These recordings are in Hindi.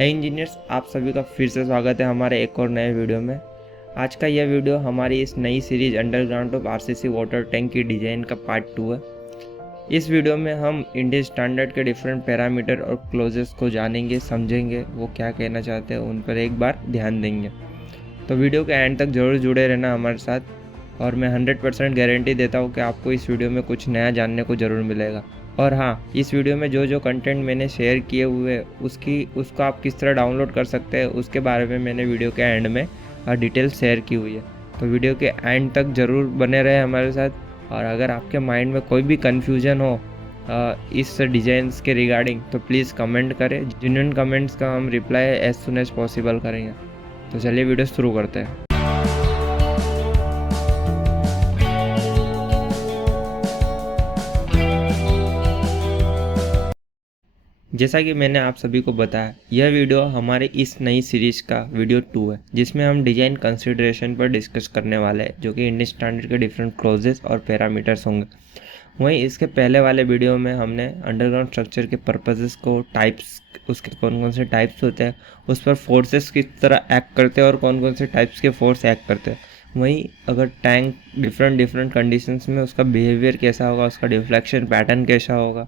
है इंजीनियर्स, आप सभी का फिर से स्वागत है हमारे एक और नए वीडियो में। आज का यह वीडियो हमारी इस नई series underground of RCC water tank की डिज़ाइन का पार्ट 2 है। इस वीडियो में हम इंडियन स्टैंडर्ड के डिफरेंट पैरामीटर और क्लोजेस को जानेंगे, समझेंगे, वो क्या कहना चाहते हैं उन पर एक बार ध्यान देंगे। तो वीडियो के एंड तक ज़रूर जुड़े रहना हमारे साथ और मैं 100% गारंटी देता हूँ कि आपको इस वीडियो में कुछ नया जानने को ज़रूर मिलेगा। और हाँ, इस वीडियो में जो कंटेंट मैंने शेयर किए हुए उसको आप किस तरह डाउनलोड कर सकते हैं उसके बारे में मैंने वीडियो के एंड में डिटेल शेयर की हुई है। तो वीडियो के एंड तक ज़रूर बने रहे हमारे साथ। और अगर आपके माइंड में कोई भी कन्फ्यूजन हो इस डिज़ाइंस के रिगार्डिंग तो प्लीज़ कमेंट करें। जेन्युइन कमेंट्स का हम reply as soon as possible करेंगे। तो चलिए वीडियो शुरू करते हैं। जैसा कि मैंने आप सभी को बताया, यह वीडियो हमारे इस नई सीरीज का वीडियो 2 है, जिसमें हम डिज़ाइन कंसिडरेशन पर डिस्कस करने वाले हैं, जो कि इंडियन स्टैंडर्ड के डिफरेंट क्लोजेस और पैरामीटर्स होंगे। वहीं इसके पहले वाले वीडियो में हमने अंडरग्राउंड स्ट्रक्चर के पर्पसेस को, टाइप्स, उसके कौन कौन से टाइप्स होते हैं, उस पर फोर्सेस किस तरह एक्ट करते हैं और कौन कौन से टाइप्स के फोर्स एक्ट करते हैं। वहीं अगर टैंक डिफरेंट कंडीशंस में उसका बिहेवियर कैसा होगा, उसका डिफ्लेक्शन पैटर्न कैसा होगा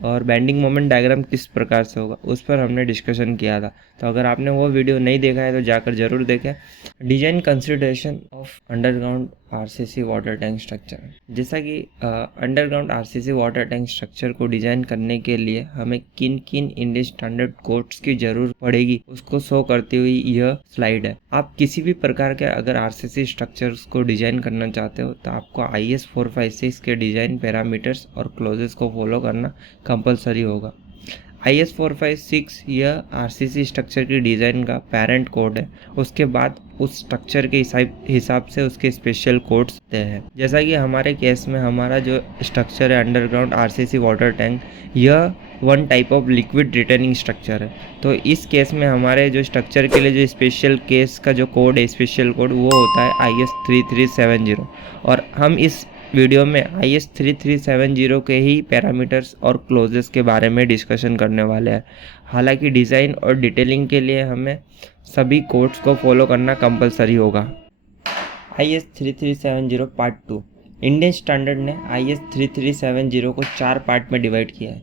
और बेंडिंग मोमेंट डायग्राम किस प्रकार से होगा, उस पर हमने डिस्कशन किया था। तो अगर आपने वो वीडियो नहीं देखा है तो जाकर ज़रूर देखें। Design consideration of underground RCC water tank structure. जैसा कि underground RCC water tank structure को डिज़ाइन करने के लिए हमें किन किन इंडियन स्टैंडर्ड कोड्स की ज़रूरत पड़ेगी उसको शो करती हुई यह स्लाइड है। आप किसी भी प्रकार के अगर आरसीसी स्ट्रक्चर्स को डिज़ाइन करना चाहते हो तो आपको IS 456 के डिज़ाइन पैरामीटर्स और क्लोजेस को फॉलो करना कंपलसरी होगा। IS 456 यह आरसीसी स्ट्रक्चर की डिज़ाइन का पेरेंट कोड है। उसके बाद उस स्ट्रक्चर के हिसाब से उसके स्पेशल कोड्स होते हैं। जैसा कि हमारे केस में हमारा जो स्ट्रक्चर है अंडरग्राउंड आरसीसी वाटर टैंक, यह one type of liquid retaining structure है। तो इस केस में हमारे जो स्ट्रक्चर के लिए जो स्पेशल केस का जो कोड है, स्पेशल कोड, वो होता है IS 3370। और हम इस वीडियो में IS 3370 के ही पैरामीटर्स और क्लोजेस के बारे में डिस्कशन करने वाले हैं। हालांकि डिज़ाइन और डिटेलिंग के लिए हमें सभी कोड्स को फॉलो करना कंपलसरी होगा। IS 3370 part 2। इंडियन स्टैंडर्ड ने IS 3370 को 4 पार्ट में डिवाइड किया है।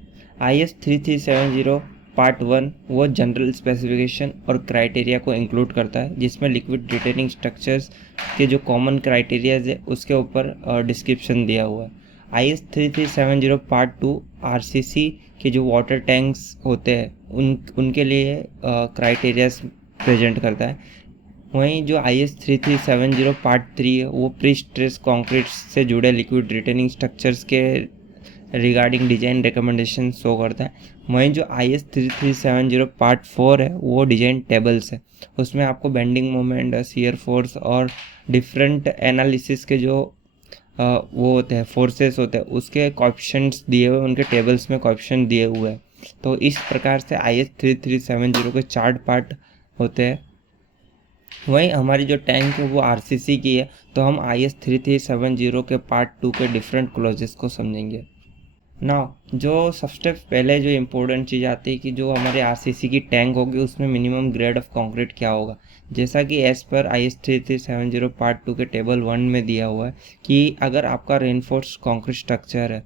IS 3370 पार्ट 1 वो जनरल स्पेसिफिकेशन और क्राइटेरिया को इंक्लूड करता है, जिसमें लिक्विड रिटेनिंग स्ट्रक्चर्स के जो कॉमन क्राइटेरियाज है उसके ऊपर डिस्क्रिप्शन दिया हुआ है। IS 3370 पार्ट 2 आरसीसी के जो वाटर टैंक्स होते हैं उनके लिए क्राइटेरियाज प्रेजेंट करता है। वहीं जो IS 3370 पार्ट 3 है वो प्री स्ट्रेस कंक्रीट से जुड़े लिक्विड रिटेनिंग स्ट्रक्चर्स के रिगार्डिंग डिज़ाइन रिकमेंडेशन शो करता है। वहीं जो IS 3370 पार्ट 4 है वो डिज़ाइन टेबल्स है। उसमें आपको बेंडिंग मोमेंट, शियर फोर्स और डिफरेंट एनालिसिस के जो वो होते हैं, फोर्सेस होते हैं, उसके कोएफिशिएंट्स दिए हुए, उनके टेबल्स में कोएफिशिएंट दिए हुए हैं। तो इस प्रकार से IS 3370 के 4 पार्ट होते हैं। वहीं हमारी जो टैंक है वो आरसीसी की है, तो हम IS 3370 के पार्ट 2 के डिफरेंट क्लोजेस को समझेंगे। जो सबसे पहले जो इम्पोर्टेंट चीज़ आती है कि जो हमारे आरसीसी की टैंक होगी उसमें मिनिमम ग्रेड ऑफ कंक्रीट क्या होगा। जैसा कि एज पर IS 3370 पार्ट 2 के टेबल 1 में दिया हुआ है कि अगर आपका रेनफोर्स्ड कंक्रीट स्ट्रक्चर है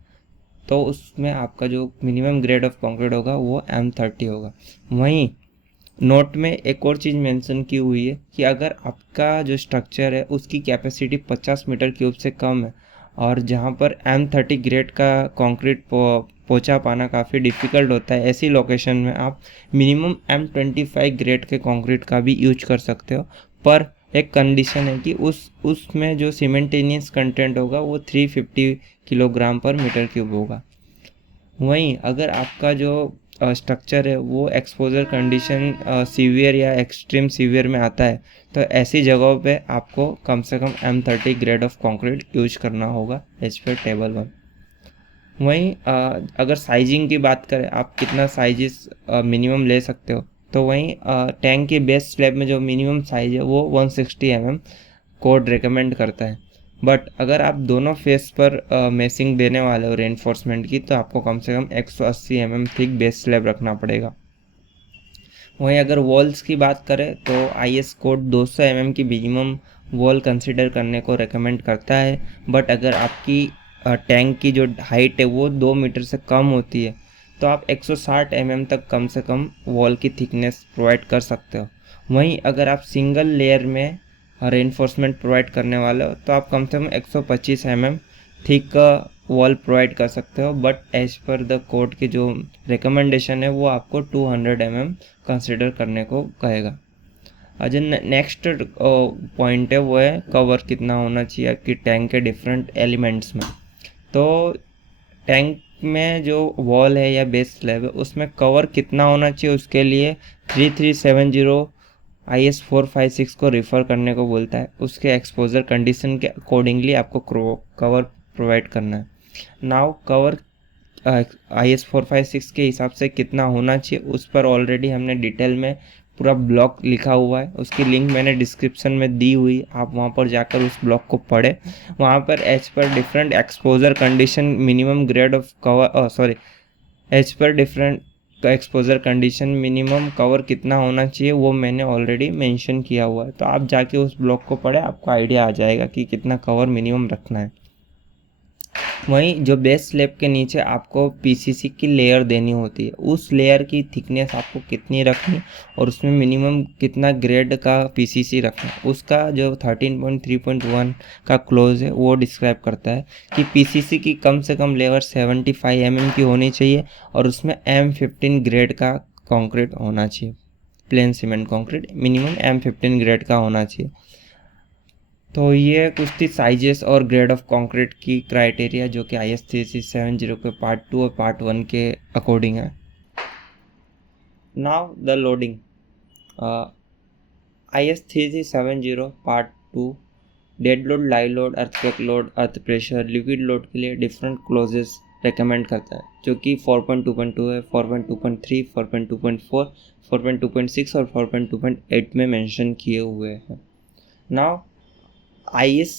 तो उसमें आपका जो मिनिमम ग्रेड ऑफ कंक्रीट होगा वो M30 होगा। वहीं नोट में एक और चीज़ मेंशन की हुई है कि अगर आपका जो स्ट्रक्चर है उसकी कैपेसिटी 50 मीटर क्यूब से कम है और जहाँ पर M30 ग्रेड का कंक्रीट पहुँचा पाना काफ़ी डिफ़िकल्ट होता है, ऐसी लोकेशन में आप मिनिमम M25 ग्रेड के कंक्रीट का भी यूज कर सकते हो। पर एक कंडीशन है कि उसमें जो सीमेंटेनियस कंटेंट होगा वो 350 किलोग्राम पर मीटर क्यूब होगा। वहीं अगर आपका जो स्ट्रक्चर है वो एक्सपोजर कंडीशन सीवियर या एक्सट्रीम सीवियर में आता है तो ऐसी जगहों पे आपको कम से कम M30 grade of concrete use करना होगा एज पर टेबल 1। वहीं अगर साइजिंग की बात करें, आप कितना साइजेस मिनिमम ले सकते हो, तो वहीं टैंक की बेस स्लैब में जो मिनिमम साइज है वो 160 mm कोड रिकमेंड करता है। बट अगर आप दोनों फेस पर मेसिंग देने वाले हो रेनफोर्समेंट की, तो आपको कम से कम 180 mm थिक बेस स्लैब रखना पड़ेगा। वहीं अगर वॉल्स की बात करें तो IS कोड 200 mm की मिनिमम वॉल कंसिडर करने को रेकमेंड करता है। बट अगर आपकी टैंक की जो हाइट है वो 2 मीटर से कम होती है तो आप 160 mm तक कम से कम वॉल की थिकनेस प्रोवाइड कर सकते हो। वहीं अगर आप सिंगल लेयर में रेनफोर्समेंट प्रोवाइड करने वाले हो तो आप कम से कम 125 mm थिक वॉल प्रोवाइड कर सकते हो। But as per the code की जो रिकमेंडेशन है वो आपको 200 mm कंसिडर करने को कहेगा। जो नेक्स्ट पॉइंट है वो है कवर कितना होना चाहिए आपकी टैंक के डिफरेंट एलिमेंट्स में। तो टैंक में जो वॉल है या बेस स्लैब है उसमें कवर कितना होना चाहिए उसके लिए 3370 IS 456 को रेफ़र करने को बोलता है। उसके एक्सपोजर कंडीशन के अकॉर्डिंगली आपको कवर प्रोवाइड करना है। नाउ कवर IS 456 के हिसाब से कितना होना चाहिए उस पर ऑलरेडी हमने डिटेल में पूरा ब्लॉग लिखा हुआ है, उसकी लिंक मैंने डिस्क्रिप्शन में दी हुई, आप वहाँ पर जाकर उस ब्लॉग को पढ़ें। वहाँ पर as per different exposure condition minimum grade of cover as per different exposure condition minimum cover कितना होना चाहिए वो मैंने ऑलरेडी मेंशन किया हुआ है। तो आप जाके उस ब्लॉग को पढ़ें, आपको आइडिया आ जाएगा कि कितना कवर मिनिमम रखना है। वहीं जो बेस स्लैब के नीचे आपको PCC की लेयर देनी होती है, उस लेयर की थिकनेस आपको कितनी रखनी और उसमें मिनिमम कितना ग्रेड का PCC रखना, उसका जो 13.3.1 का क्लोज है वो डिस्क्राइब करता है कि PCC की कम से कम लेयर 75 mm की होनी चाहिए और उसमें M15 ग्रेड का कंक्रीट होना चाहिए। Plane cement concrete minimum M15 grade का होना चाहिए। तो ये कुछ थी साइजेस और ग्रेड ऑफ कंक्रीट की क्राइटेरिया जो कि IS 3370 के पार्ट 2 और पार्ट 1 के अकॉर्डिंग है। Now the loading IS 3370 part 2 dead load, live load, earthquake load, earth pressure, liquid load के लिए डिफरेंट क्लोजेस रेकमेंड करता है जो कि 4.2.2 है, 4.2.3, 4.2.4, 4.2.6 और 4.2.8 में मेंशन किए हुए हैं। नाउ IS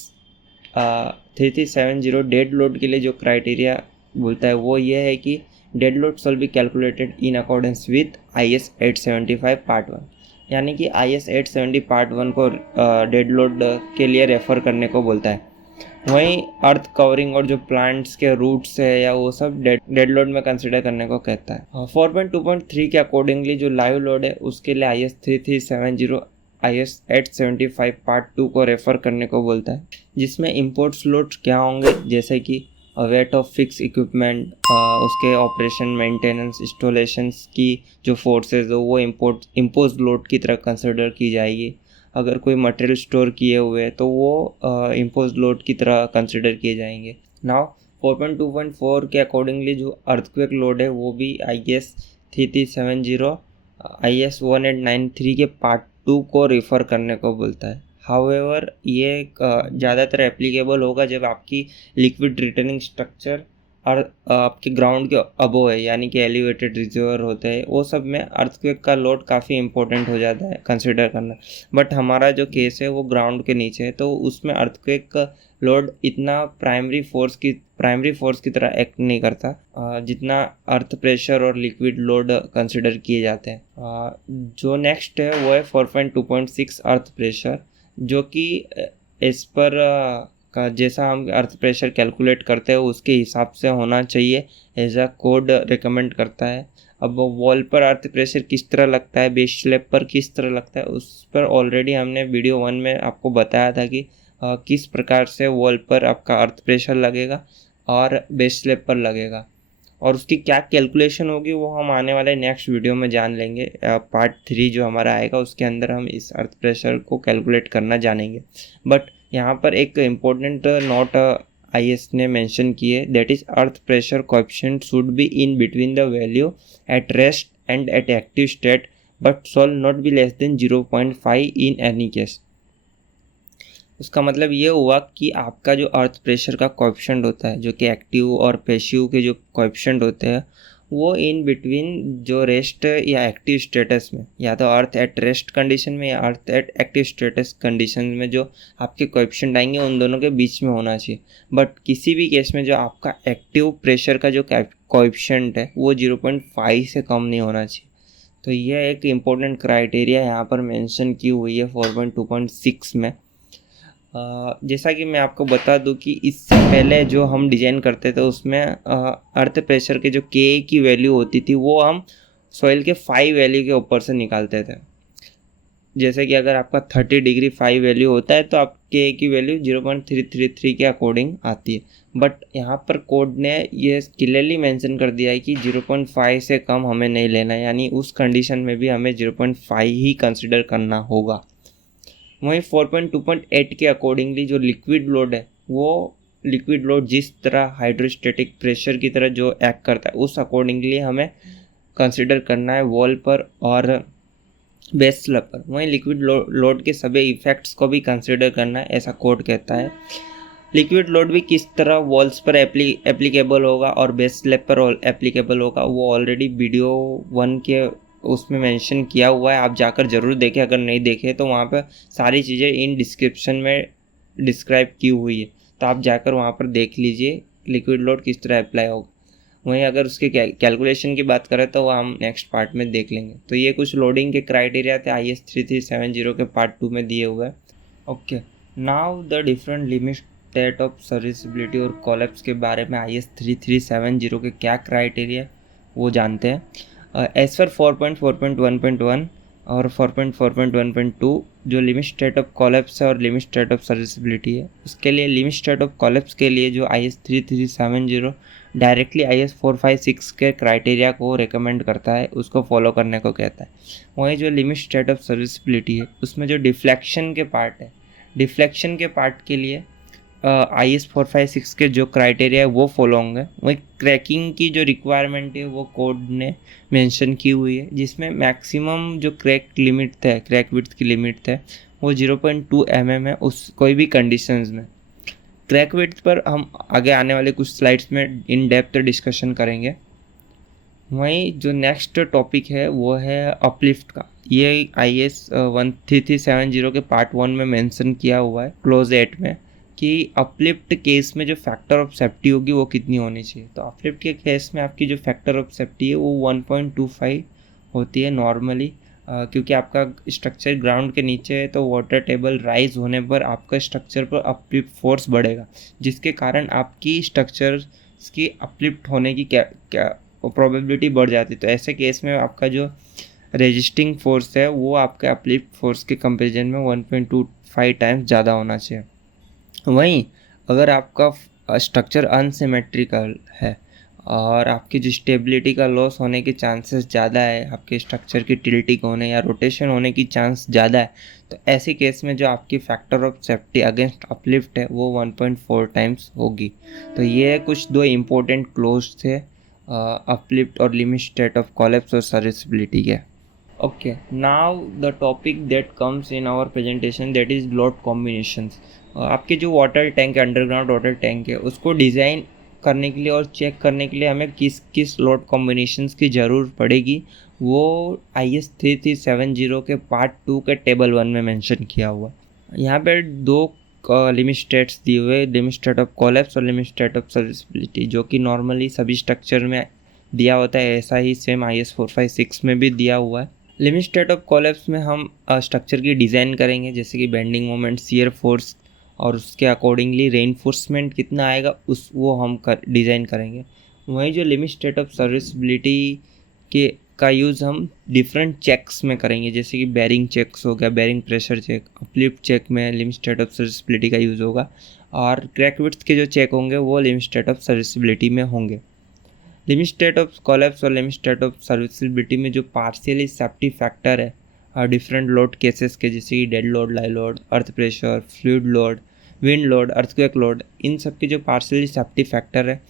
3370 डेड लोड के लिए जो क्राइटेरिया बोलता है वो ये है कि dead load shall be calculated in accordance with IS 875 part 1, यानी कि IS 870 पार्ट 1 को डेड लोड के लिए रेफ़र करने को बोलता है। वहीं अर्थ कवरिंग और जो प्लांट्स के रूट्स है या वो सब डेड लोड में कंसिडर करने को कहता है। 4.2.3 के अकॉर्डिंगली जो लाइव लोड है उसके लिए IS 3370 IS 875 पार्ट 2 को रेफ़र करने को बोलता है, जिसमें इम्पोर्ट्स लोड्स क्या होंगे जैसे कि वेट ऑफ फिक्स इक्विपमेंट, उसके ऑपरेशन, मेंटेनेंस, इंस्टॉलेशंस की जो फोर्सेज हो वो इम्पोज लोड की तरह कंसिडर की जाएगी। अगर कोई मटेरियल स्टोर किए हुए तो वो इम्पोज लोड की तरह कंसिडर किए जाएंगे। नाउ 4.2.4 के अकॉर्डिंगली जो अर्थक्वेक लोड है वो भी IS 3370 IS 1893 के पार्ट 2 को रेफ़र करने को बोलता है। हाउएवर ये ज़्यादातर एप्लीकेबल होगा जब आपकी लिक्विड रिटर्निंग स्ट्रक्चर और आपके ग्राउंड के अबो है, यानी कि एलिवेटेड रिजर्वर होते हैं, वो सब में अर्थक्वेक का लोड काफ़ी इंपॉर्टेंट हो जाता है कंसिडर करना। बट हमारा जो केस है वो ग्राउंड के नीचे है तो उसमें अर्थक्वेक का लोड इतना प्राइमरी फोर्स की तरह एक्ट नहीं करता जितना अर्थ प्रेशर और लिक्विड लोड कंसिडर किए जाते हैं। जो नेक्स्ट है वो है 4.2.6 अर्थ प्रेशर, जो कि इस पर का जैसा हम अर्थ प्रेशर कैलकुलेट करते हैं उसके हिसाब से होना चाहिए, एज अ कोड रिकमेंड करता है। अब वॉल पर अर्थ प्रेशर किस तरह लगता है, बेस स्लैब पर किस तरह लगता है, उस पर ऑलरेडी हमने वीडियो 1 में आपको बताया था कि किस प्रकार से वॉल पर आपका अर्थ प्रेशर लगेगा और बेस स्लैब पर लगेगा और उसकी क्या कैलकुलेशन होगी वो हम आने वाले नेक्स्ट वीडियो में जान लेंगे। पार्ट 3 जो हमारा आएगा उसके अंदर हम इस अर्थ प्रेशर को कैलकुलेट करना जानेंगे। बट यहाँ पर एक इम्पोर्टेंट नोट IS ने मेंशन की है, that is earth pressure coefficient should be in between the value at rest and at active state but shall not be less than 0.5 in any case. उसका मतलब ये हुआ कि आपका जो अर्थ प्रेशर का कोएफिशिएंट होता है जो कि एक्टिव और पैसिव के जो कोएफिशिएंट होते हैं वो इन बिटवीन जो रेस्ट या एक्टिव स्टेटस में, या तो अर्थ एट रेस्ट कंडीशन में या earth at active status condition में जो आपके कोएफिशिएंट आएंगे उन दोनों के बीच में होना चाहिए। बट किसी भी केस में जो आपका एक्टिव प्रेशर का जो कोएफिशिएंट है वो 0.5 से कम नहीं होना चाहिए। तो यह एक इम्पोर्टेंट क्राइटेरिया यहाँ पर मेंशन की हुई है 4.2.6 में। जैसा कि मैं आपको बता दूं कि इससे पहले जो हम डिज़ाइन करते थे उसमें अर्थ प्रेशर के जो के की वैल्यू होती थी वो हम सॉइल के 5 वैल्यू के ऊपर से निकालते थे। जैसे कि अगर आपका 30 डिग्री 5 वैल्यू होता है तो आपके की वैल्यू 0.333 के अकॉर्डिंग आती है। बट यहाँ पर कोड ने ये क्लियरली मेंशन कर दिया है कि 0.5 से कम हमें नहीं लेना, यानी उस कंडीशन में भी हमें 0.5 ही कंसिडर करना होगा। वहीं 4.2.8 के अकॉर्डिंगली जो लिक्विड लोड है वो लिक्विड लोड जिस तरह हाइड्रोस्टैटिक प्रेशर की तरह जो एक्ट करता है उस अकॉर्डिंगली हमें कंसिडर करना है वॉल पर और बेस स्लैब पर। वहीं लिक्विड लोड के सभी इफेक्ट्स को भी कंसिडर करना है, ऐसा कोड कहता है। लिक्विड लोड भी किस तरह वॉल्स पर एप्लीकेबल होगा और बेस स्लैब पर एप्लीकेबल होगा वो ऑलरेडी वीडियो 1 के उसमें मेंशन किया हुआ है, आप जाकर ज़रूर देखें। अगर नहीं देखे तो वहाँ पर सारी चीज़ें इन डिस्क्रिप्शन में डिस्क्राइब की हुई है, तो आप जाकर वहाँ पर देख लीजिए लिक्विड लोड किस तरह अप्लाई होगा। वहीं अगर उसके कैलकुलेशन की बात करें तो वो हम नेक्स्ट पार्ट में देख लेंगे। तो ये कुछ लोडिंग के क्राइटेरिया थे IS 3370 के पार्ट 2 में दिए हुए हैं। Okay, now the different limit state of serviceability और कोलैप्स के बारे में IS 3370 के क्या क्राइटेरिया वो जानते हैं। एज पर 4.4.1.1 और 4.4.1.2 जो लिमिट स्टेट ऑफ कोलैप्स है और लिमिट स्टेट ऑफ सर्विसिबिलिटी है, उसके लिए लिमिट स्टेट ऑफ कोलैप्स के लिए जो IS 3370 डायरेक्टली IS 456 के क्राइटेरिया को रेकमेंड करता है, उसको फॉलो करने को कहता है। वहीं जो लिमिट स्टेट ऑफ सर्विसिबिलिटी है उसमें जो डिफ्लेक्शन के पार्ट है, डिफ्लेक्शन के पार्ट के लिए IS 456 के जो क्राइटेरिया है वो फॉलो होंगे। वहीं क्रैकिंग की जो रिक्वायरमेंट है वो कोड ने मेंशन की हुई है, जिसमें मैक्सिमम जो क्रैक लिमिट है, क्रैक विड्थ की लिमिट है वो 0.2 mm है उस कोई भी कंडीशंस में। क्रैक विड्थ पर हम आगे आने वाले कुछ स्लाइड्स में इन डेप्थ डिस्कशन करेंगे। वहीं जो नेक्स्ट टॉपिक है वो है अपलिफ्ट का। ये IS 13370 के पार्ट 1 में मेंशन किया हुआ है क्लोज 8 में कि अपलिफ्ट केस में जो फैक्टर ऑफ सेफ्टी होगी वो कितनी होनी चाहिए। तो अपलिफ्ट के केस में आपकी जो फैक्टर ऑफ सेफ्टी है वो 1.25 होती है नॉर्मली, क्योंकि आपका स्ट्रक्चर ग्राउंड के नीचे है तो वाटर टेबल राइज होने पर आपका स्ट्रक्चर पर अपलिफ्ट फोर्स बढ़ेगा, जिसके कारण आपकी स्ट्रक्चर की अपलिफ्ट होने की क्या प्रोबेबिलिटी बढ़ जाती है। तो ऐसे केस में आपका जो रेजिस्टिंग फोर्स है वो आपके अपलिफ्ट फोर्स के कंपेरिजन में 1.25 टाइम्स ज़्यादा होना चाहिए। वहीं अगर आपका स्ट्रक्चर अनसिमेट्रिकल है और आपकी जो स्टेबिलिटी का लॉस होने के चांसेस ज़्यादा है, आपके स्ट्रक्चर की टिल्टिंग होने या रोटेशन होने की चांस ज़्यादा है, तो ऐसे केस में जो आपकी factor of safety against uplift है वो 1.4 टाइम्स होगी। तो ये कुछ दो इम्पोर्टेंट क्लोज थे अपलिफ्ट और लिमिट स्टेट ऑफ कोलैप्स और सर्विसिबिलिटी के। Okay, now the topic that comes in our presentation that is load combinations. आपके जो वाटर टैंक है, अंडरग्राउंड वाटर टैंक है, उसको डिज़ाइन करने के लिए और चेक करने के लिए हमें किस किस लोड कॉम्बिनेशंस की ज़रूरत पड़ेगी वो IS 3370 के पार्ट 2 के टेबल 1 में मेंशन किया हुआ है। यहाँ पर दो लिमिट स्टेट्स दिए हुए, लिमिट स्टेट ऑफ कोलैप्स और लिमिट स्टेट ऑफ सर्विसिबिलिटी, जो कि नॉर्मली सभी स्ट्रक्चर में दिया होता है, ऐसा ही सेम IS 456 में भी दिया हुआ है। लिमिट स्टेट ऑफ कोलैप्स में हम स्ट्रक्चर की डिज़ाइन करेंगे, जैसे कि बेंडिंग मोमेंट, शियर फोर्स और उसके अकॉर्डिंगली रेनफोर्समेंट कितना आएगा वो हम डिज़ाइन करेंगे। वहीं जो लिमिट स्टेट ऑफ सर्विसिबिलिटी का यूज़ हम डिफरेंट चेक्स में करेंगे, जैसे कि बेरिंग चेक्स हो गया, bearing pressure check, uplift check में लिमिट स्टेट ऑफ सर्विसिबिलिटी का यूज़ होगा, और क्रैक विड्थ के जो चेक होंगे वो लिमिट स्टेट ऑफ सर्विसिबिलिटी में होंगे। लिमिट स्टेट ऑफ कोलैप्स और लिमिट स्टेट ऑफ सर्विसिबिलिटी में जो पार्शियली सेफ्टी फैक्टर है डिफरेंट लोड केसेस के, जैसे कि dead load, live load, earth pressure, fluid load, wind load, earthquake load, इन सब के जो पार्शियली सेफ्टी फैक्टर है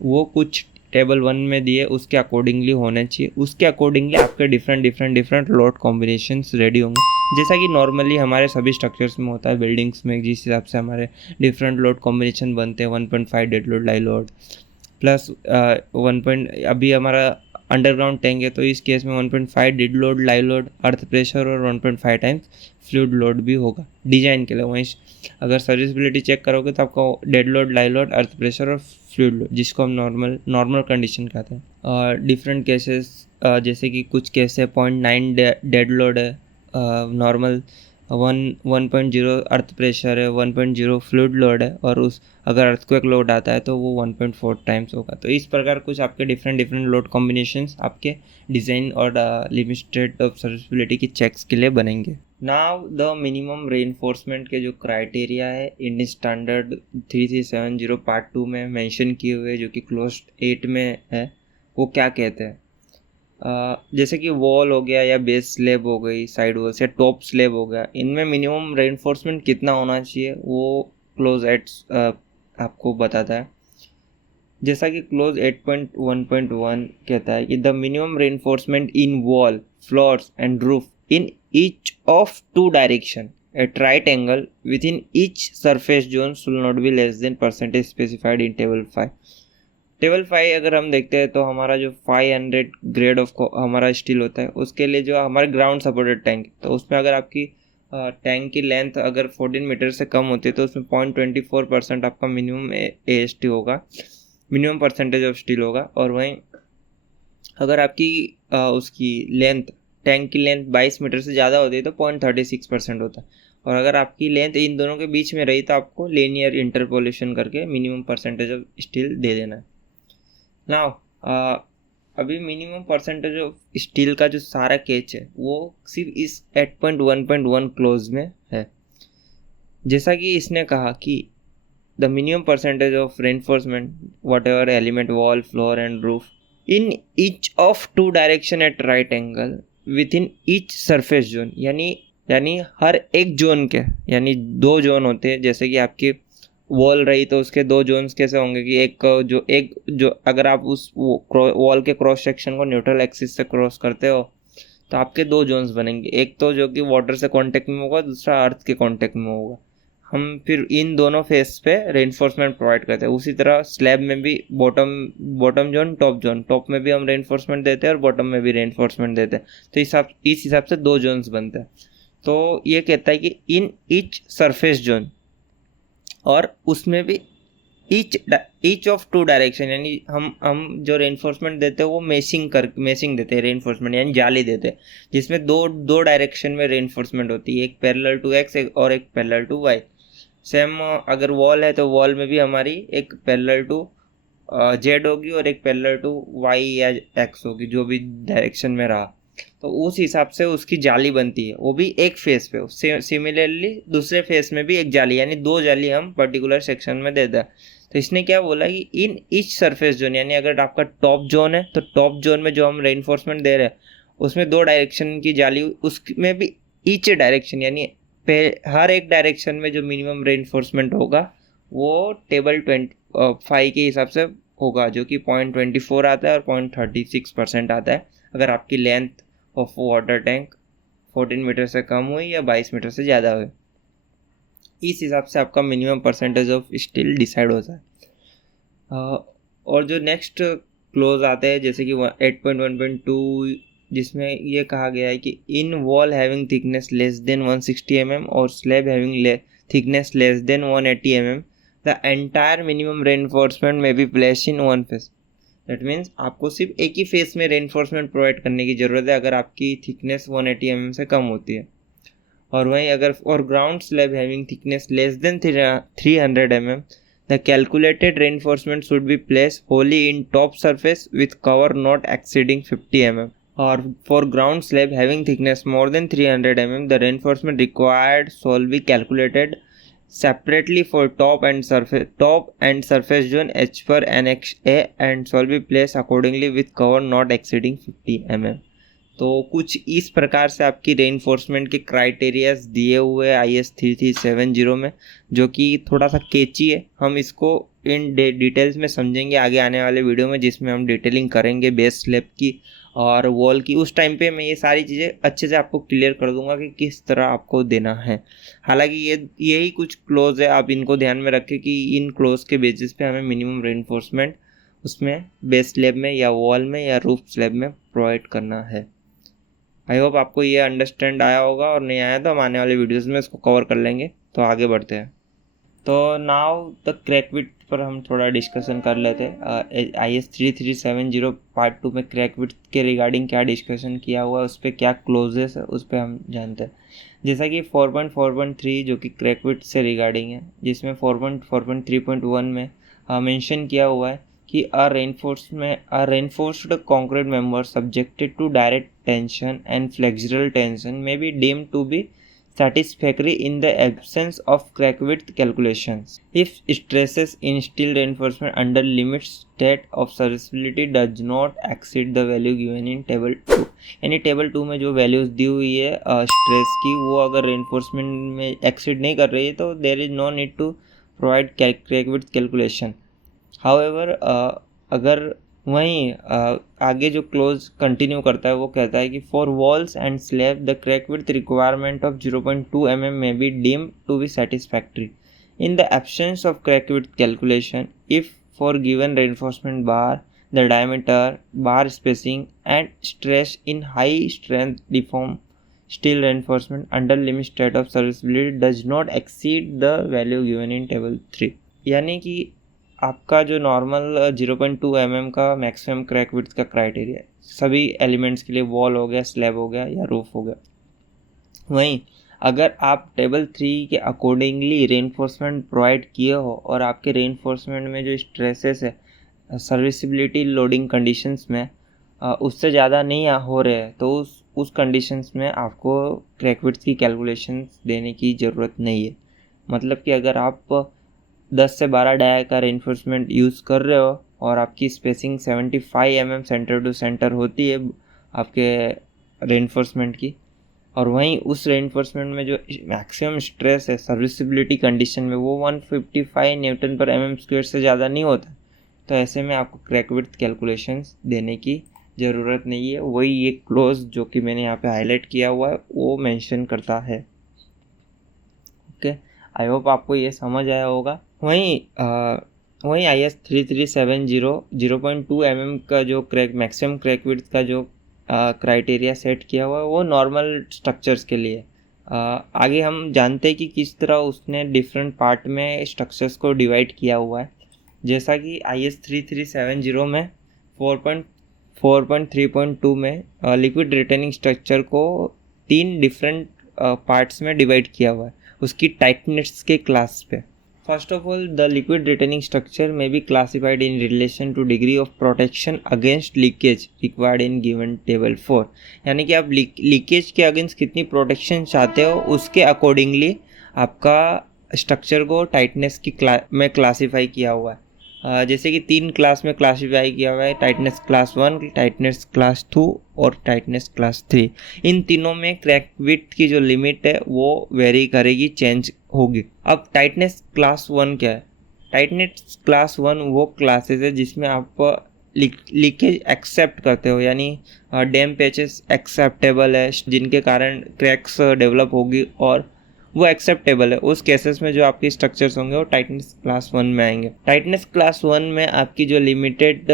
वो कुछ टेबल 1 में दिए उसके अकॉर्डिंगली होने चाहिए। उसके अकॉर्डिंगली आपके डिफरेंट लोड कॉम्बिनेशंस रेडी होंगे, जैसा कि नॉर्मली हमारे सभी स्ट्रक्चर्स में होता है, बिल्डिंग्स में जिस हिसाब से हमारे डिफरेंट लोड कॉम्बिनेशन बनते हैं। 1.5 dead load live load plus अभी हमारा अंडरग्राउंड टैंक है तो इस केस में 1.5 dead load, live load, earth pressure और 1.5 टाइम्स फ्लूइड लोड भी होगा डिजाइन के लिए। वहीं अगर सर्विसिबिलिटी चेक करोगे तो आपको dead load, live load, earth pressure और फ्लूइड लोड, जिसको हम नॉर्मल कंडीशन कहते हैं, और डिफरेंट केसेस जैसे कि कुछ केस है 0.9 डेड लोड है, नॉर्मल 1.0 अर्थ प्रेशर है, 1.0 फ्लूइड लोड है, और उस अगर अर्थक्वेक लोड आता है तो वो 1.4 टाइम्स होगा। तो इस प्रकार कुछ आपके डिफरेंट लोड कॉम्बिनेशंस आपके डिज़ाइन और लिमिटेड ऑफ सर्विसबिलिटी की चेक्स के लिए बनेंगे। नाउ द मिनिमम रेइंफोर्समेंट के जो क्राइटेरिया है इंडियन स्टैंडर्ड 3370 पार्ट 2 में मेंशन किए हुए, जो कि क्लोज 8 में है, वो क्या कहते हैं। जैसे कि वॉल हो गया या बेस स्लैब हो गई, साइड वॉल्स या टॉप स्लैब हो गया, इनमें मिनिमम रेइंफोर्समेंट कितना होना चाहिए वो क्लोज 8 आपको बताता है। जैसा कि क्लोज 8.1.1 कहता है कि the minimum reinforcement in wall, floors and roof in each of 2 direction at right angle within each surface zone should not be less than percentage specified in table 5। Table 5 अगर हम देखते हैं तो हमारा जो 500 ग्रेड ऑफ हमारा स्टील होता है, उसके लिए जो हमारे ग्राउंड सपोर्टेड टैंक, तो उसमें अगर आपकी टैंक की लेंथ अगर 14 मीटर से कम होती है तो उसमें 0.24% आपका मिनिमम AST होगा, मिनिमम परसेंटेज ऑफ स्टील होगा। और वहीं अगर आपकी उसकी लेंथ, टैंक की लेंथ 22 मीटर से ज़्यादा होती है तो 0.36% होता है। और अगर आपकी लेंथ इन दोनों के बीच में रही तो आपको लीनियर इंटरपोलेशन करके मिनिमम परसेंटेज ऑफ स्टील दे देना है। नाउ अभी मिनिमम परसेंटेज ऑफ स्टील का जो सारा केच है वो सिर्फ इस 8.1.1 क्लोज में है। जैसा कि इसने कहा कि the minimum percentage of reinforcement what ever element, wall, floor and roof in each of 2 direction at right angle within each surface zone, यानी हर एक जोन के, यानी 2 जोन होते हैं। जैसे कि आपकी वॉल रही तो उसके 2 जोन्स कैसे होंगे कि एक जो अगर आप उस वॉल के क्रॉस सेक्शन को न्यूट्रल एक्सिस से क्रॉस करते हो तो आपके 2 जोन्स बनेंगे, एक तो जो कि वाटर से कांटेक्ट में होगा, दूसरा अर्थ के कांटेक्ट में होगा। हम फिर इन दोनों फेस पे रेइंफोर्समेंट प्रोवाइड करते हैं। उसी तरह स्लैब में भी बॉटम जोन, टॉप में भी हम रेइंफोर्समेंट देते हैं और बॉटम में भी रेइंफोर्समेंट देते हैं। तो इस हिसाब से 2 जोन्स बनते हैं। तो ये कहता है कि इन ईच सरफेस जोन, और उसमें भी ईच ऑफ 2 डायरेक्शन, यानी हम जो रेइंफोर्समेंट देते हैं वो मेसिंग देते हैं रेइंफोर्समेंट, यानी जाली देते हैं, जिसमें दो डायरेक्शन में रेइंफोर्समेंट होती है, एक पैरेलल टू एक्स और एक पैरेलल टू वाई। सेम अगर वॉल है तो वॉल में भी हमारी एक पैरेलल टू जेड होगी और एक पैरेलल टू वाई या एक्स होगी, जो भी डायरेक्शन में रहा। तो उस हिसाब से उसकी जाली बनती है, वो भी एक फेस पे। सिमिलरली दूसरे फेस में भी एक जाली, यानी 2 जाली हम पर्टिकुलर सेक्शन में देते हैं। तो इसने क्या बोला कि इन ईच सरफेस जोन, यानी अगर आपका टॉप जोन है तो टॉप जोन में जो हम रेइंफोर्समेंट दे रहे हैं उसमें 2 डायरेक्शन की जाली, उसमें भी ईच डायरेक्शन, यानी हर एक डायरेक्शन में जो मिनिमम रेइंफोर्समेंट होगा वो टेबल 5 के हिसाब से होगा, जो कि 0.24 आता है और 0.36% आता है अगर आपकी length of water tank 14 metre से कम हुई या 22 मीटर से ज़्यादा हुई। इस हिसाब से आपका minimum percentage of steel decide होता है। और जो नेक्स्ट क्लोज आते हैं जैसे कि 8.1.2, जिसमें ये कहा गया है कि in wall having thickness less than 160 mm और slab having thickness less than 180 mm the entire minimum reinforcement may be placed in one face. That means आपको सिर्फ एक ही फेस में रेइंफोर्समेंट प्रोवाइड करने की ज़रूरत है अगर आपकी थिकनेस 180 mm से कम होती है। और वहीं अगर और ground slab having thickness less than 300 mm the calculated reinforcement should be placed wholly in top surface with cover not exceeding 50 mm। और for ground slab having thickness more than 300 mm the reinforcement required shall be calculated separately for top and surface zone as per Annex A and shall be placed accordingly with cover not exceeding 50 mm। तो कुछ इस प्रकार से आपकी रेइंफोर्समेंट के क्राइटेरियाज दिए हुए IS 3370 में, जो कि थोड़ा सा केची है। हम इसको इन डिटेल्स में समझेंगे आगे आने वाले वीडियो में, जिसमें हम डिटेलिंग करेंगे बेस स्लैब की और वॉल की। उस टाइम पे मैं ये सारी चीज़ें अच्छे से आपको क्लियर कर दूंगा कि किस तरह आपको देना है। हालांकि यही कुछ क्लोज है, आप इनको ध्यान में रखें कि इन क्लोज के बेसिस पे हमें मिनिमम रेइंफोर्समेंट उसमें बेस स्लैब में या वॉल में या रूफ स्लैब में प्रोवाइड करना है। आई होप आपको ये अंडरस्टैंड आया होगा, और नहीं आया तो हम आने वाले वीडियोज़ में इसको कवर कर लेंगे। तो आगे बढ़ते हैं। तो नाउ द क्रैक विथ पर हम थोड़ा डिस्कशन कर लेते हैं। IS 3370 पार्ट 2 में क्रैक विड्थ के रिगार्डिंग क्या डिस्कशन किया हुआ है, उस पर क्या क्लोजेस है, उस पर हम जानते हैं। जैसा कि 4.4.3 जो कि क्रैक विड्थ से रिगार्डिंग है, जिसमें 4.4.3.1 में मेंशन किया हुआ है कि a reinforced concrete member subjected to direct tension and flexural tension may be deemed to be satisfactory in the absence of crack width calculations if stresses in steel reinforcement under limit state of serviceability does not exceed the value given in table 2। यानी टेबल 2 में जो वैल्यूज दी हुई है स्ट्रेस की, वो अगर रेनफोर्समेंट में एक्सीड नहीं कर रही है तो there is no need to provide crack width calculation. However अगर वहीं आगे जो क्लोज कंटिन्यू करता है वो कहता है कि for walls and slab the crack width requirement of 0.2 mm may be deemed to be satisfactory in the absence of crack width calculation if for given reinforcement bar the diameter, bar spacing and stress in high strength deform steel reinforcement under limit state of serviceability does not exceed the value given in table 3। यानी कि आपका जो नॉर्मल 0.2 mm का मैक्सिमम क्रैक विड्थ का क्राइटेरिया है सभी एलिमेंट्स के लिए, वॉल हो गया, स्लैब हो गया या रूफ हो गया। वहीं अगर आप टेबल 3 के अकॉर्डिंगली रेनफोर्समेंट प्रोवाइड किए हो और आपके रेनफोर्समेंट में जो स्ट्रेसेस है सर्विसिबिलिटी लोडिंग कंडीशंस में उससे ज़्यादा नहीं हो रहे हैं, तो उस कंडीशंस में आपको क्रैक विड्थ की कैलकुलेशंस देने की ज़रूरत नहीं है। मतलब कि अगर आप 10 से 12 डाया का रेनफोर्समेंट यूज़ कर रहे हो और आपकी spacing 75 mm centre to centre होती है आपके रेनफोर्समेंट की, और वहीं उस रेनफोर्समेंट में जो मैक्सिमम स्ट्रेस है सर्विसिबिलिटी कंडीशन में वो 155 न्यूटन पर mm² से ज़्यादा नहीं होता, तो ऐसे में आपको क्रैक विड्थ कैलकुलेशंस देने की ज़रूरत नहीं है। वही एक क्लोज जो कि मैंने यहाँ पे हाईलाइट किया हुआ है वो मेंशन करता है। ओके, आई होप आपको ये समझ आया होगा। वहीं IS 3370 0.2 mm का जो मैक्सिमम क्रैक विड्थ का जो क्राइटेरिया सेट किया हुआ है वो नॉर्मल स्ट्रक्चर्स के लिए। आगे हम जानते हैं कि किस तरह उसने डिफरेंट पार्ट में स्ट्रक्चर्स को डिवाइड किया हुआ है। जैसा कि IS 3370 में 4.3.2 में लिक्विड रिटेनिंग स्ट्रक्चर को 3 डिफरेंट पार्ट्स में डिवाइड किया हुआ है उसकी टाइटनेस के क्लास पे। First of all, the liquid retaining structure may be classified in relation to degree of protection against leakage required in given table 4। यानी कि आप लीकेज के अगेंस्ट कितनी प्रोटेक्शन चाहते हो उसके अकॉर्डिंगली आपका स्ट्रक्चर को टाइटनेस की में क्लासीफाई किया हुआ है। जैसे कि 3 क्लास में क्लासीफाई किया हुआ है, टाइटनेस क्लास 1, टाइटनेस क्लास 2 और टाइटनेस क्लास 3। इन तीनों में क्रैक विड्थ की जो लिमिट है वो वेरी करेगी, चेंज होगी। अब टाइटनेस क्लास 1 क्या है? टाइटनेस क्लास 1 वो क्लासेस है जिसमें आप लीकेज एक्सेप्ट करते हो, यानी डैम पैचेस एक्सेप्टेबल है जिनके कारण क्रैक्स डेवलप होगी और वो एक्सेप्टेबल है। उस केसेस में जो आपके स्ट्रक्चर्स होंगे वो टाइटनेस क्लास 1 में आएंगे। टाइटनेस क्लास 1 में आपकी जो लिमिटेड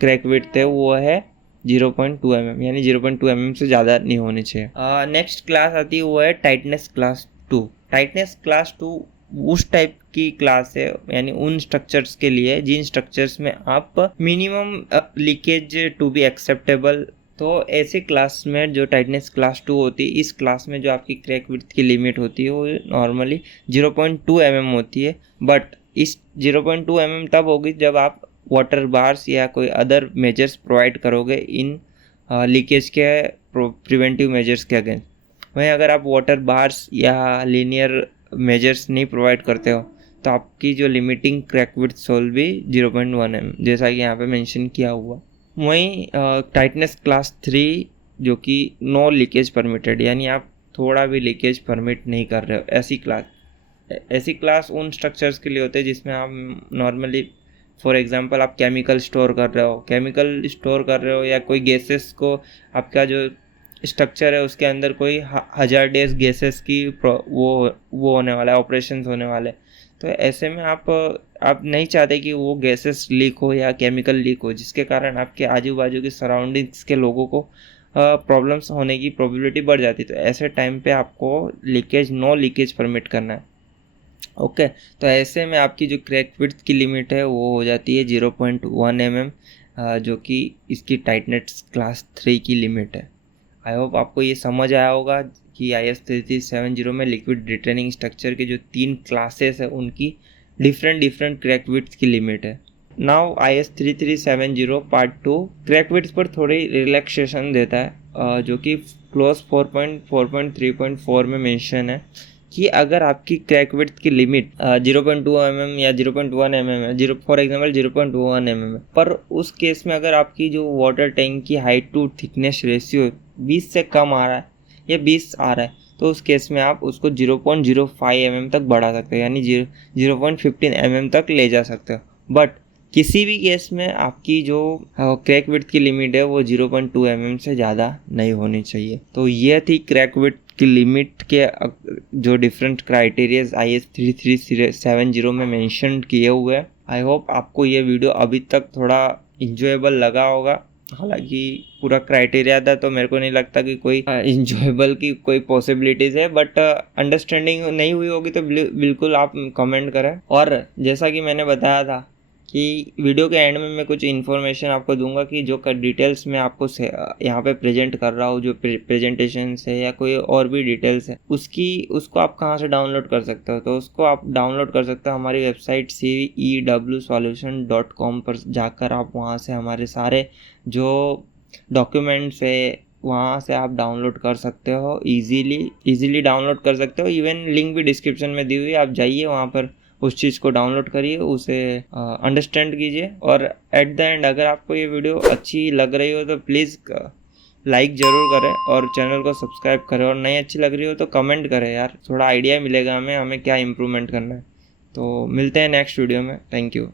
क्रैक विड्थ है वो है 0.2 mm, यानी 0.2 mm से ज़्यादा नहीं होनी चाहिए। नेक्स्ट क्लास आती है वो है टाइटनेस क्लास 2। टाइटनेस क्लास 2 उस टाइप की क्लास है, यानी उन स्ट्रक्चर्स के लिए जिन स्ट्रक्चर्स में आप minimum leakage to be acceptable. तो ऐसे क्लास में जो टाइटनेस क्लास 2 होती है, इस क्लास में जो आपकी क्रैक विड्थ की लिमिट होती है वो नॉर्मली 0.2 mm होती है। बट इस 0.2 mm तब होगी जब आप वाटर बार्स या कोई अदर मेजर्स प्रोवाइड करोगे इन लीकेज के प्रिवेंटिव मेजर्स के अगेंस्ट। वहीं अगर आप वाटर बार्स या लीनियर मेजर्स नहीं प्रोवाइड करते हो तो आपकी जो लिमिटिंग क्रैक विड्थ सोल भी 0.1 mm, जैसा कि यहाँ पे मेंशन किया हुआ। वहीं टाइटनेस क्लास 3 जो कि नो लीकेज परमिटेड, यानी आप थोड़ा भी लीकेज परमिट नहीं कर रहे हो, ऐसी क्लास उन स्ट्रक्चर्स के लिए होते हैं जिसमें आप नॉर्मली फॉर एग्जांपल आप केमिकल स्टोर कर रहे हो या कोई गैसेस को, आपका जो स्ट्रक्चर है उसके अंदर कोई हजार्डियस गैसेस की वो होने वाला है, ऑपरेशंस होने वाले। तो ऐसे में आप नहीं चाहते कि वो गैसेस लीक हो या केमिकल लीक हो जिसके कारण आपके आजू बाजू के सराउंडिंग्स के लोगों को प्रॉब्लम्स होने की प्रोबेबिलिटी बढ़ जाती है। तो ऐसे टाइम पे आपको नो लीकेज परमिट करना है। ओके, तो ऐसे में आपकी जो क्रैक विड्थ की लिमिट है वो हो जाती है 0.1 mm, जो कि इसकी टाइटनेस क्लास 3 की लिमिट है। आई होप आपको ये समझ आया होगा कि IS3370 में लिक्विड रिटेनिंग स्ट्रक्चर के जो 3 क्लासेस है उनकी डिफरेंट क्रैक विड्थ की लिमिट है। Now IS3370 part 2 crack width पर थोड़ी रिलैक्सेशन देता है, जो कि क्लोज 4.4.3.4 में मेंशन है कि अगर आपकी क्रैक विड्थ की लिमिट 0.2 mm या 0.1 mm है, फॉर एग्जांपल 0.1 mm है, पर उस केस में अगर आपकी जो वाटर टैंक की हाइट टू थिकनेस रेशियो 20 से कम आ रहा है या 20 आ रहा है, तो उस केस में आप उसको 0.05 mm तक बढ़ा सकते हो, यानी 0.15 mm तक ले जा सकते हो। बट किसी भी केस में आपकी जो क्रैक विड्थ की लिमिट है वो 0.2 mm से ज़्यादा नहीं होनी चाहिए। तो ये थी क्रैक विड्थ की लिमिट के जो डिफरेंट क्राइटेरियाज IS3370 में मेंशन किए हुए हैं। आई होप आपको ये वीडियो अभी तक थोड़ा इंजॉयबल लगा होगा। हालांकि पूरा क्राइटेरिया था तो मेरे को नहीं लगता कि कोई इंजॉयबल की कोई पॉसिबिलिटीज़ है, बट अंडरस्टैंडिंग नहीं हुई होगी तो बिल्कुल आप कमेंट करें। और जैसा कि मैंने बताया था कि वीडियो के एंड में मैं कुछ इन्फॉर्मेशन आपको दूंगा कि जो डिटेल्स मैं आपको यहाँ पे प्रेजेंट कर रहा हूँ, जो प्रेजेंटेशन है या कोई और भी डिटेल्स है उसको आप कहाँ से डाउनलोड कर सकते हो। तो उसको आप डाउनलोड कर सकते हो हमारी वेबसाइट cewsolution.com पर जाकर। आप वहाँ से हमारे सारे जो डॉक्यूमेंट्स है वहाँ से आप डाउनलोड कर सकते हो, इजीली डाउनलोड कर सकते हो। इवन लिंक भी डिस्क्रिप्शन में दी हुई है, आप जाइए वहाँ पर उस चीज़ को डाउनलोड करिए, उसे अंडरस्टैंड कीजिए। और एट द एंड अगर आपको ये वीडियो अच्छी लग रही हो तो प्लीज़ लाइक ज़रूर करें और चैनल को सब्सक्राइब करें, और नहीं अच्छी लग रही हो तो कमेंट करें यार, थोड़ा आइडिया मिलेगा हमें क्या इम्प्रूवमेंट करना है। तो मिलते हैं नेक्स्ट वीडियो में। Thank you.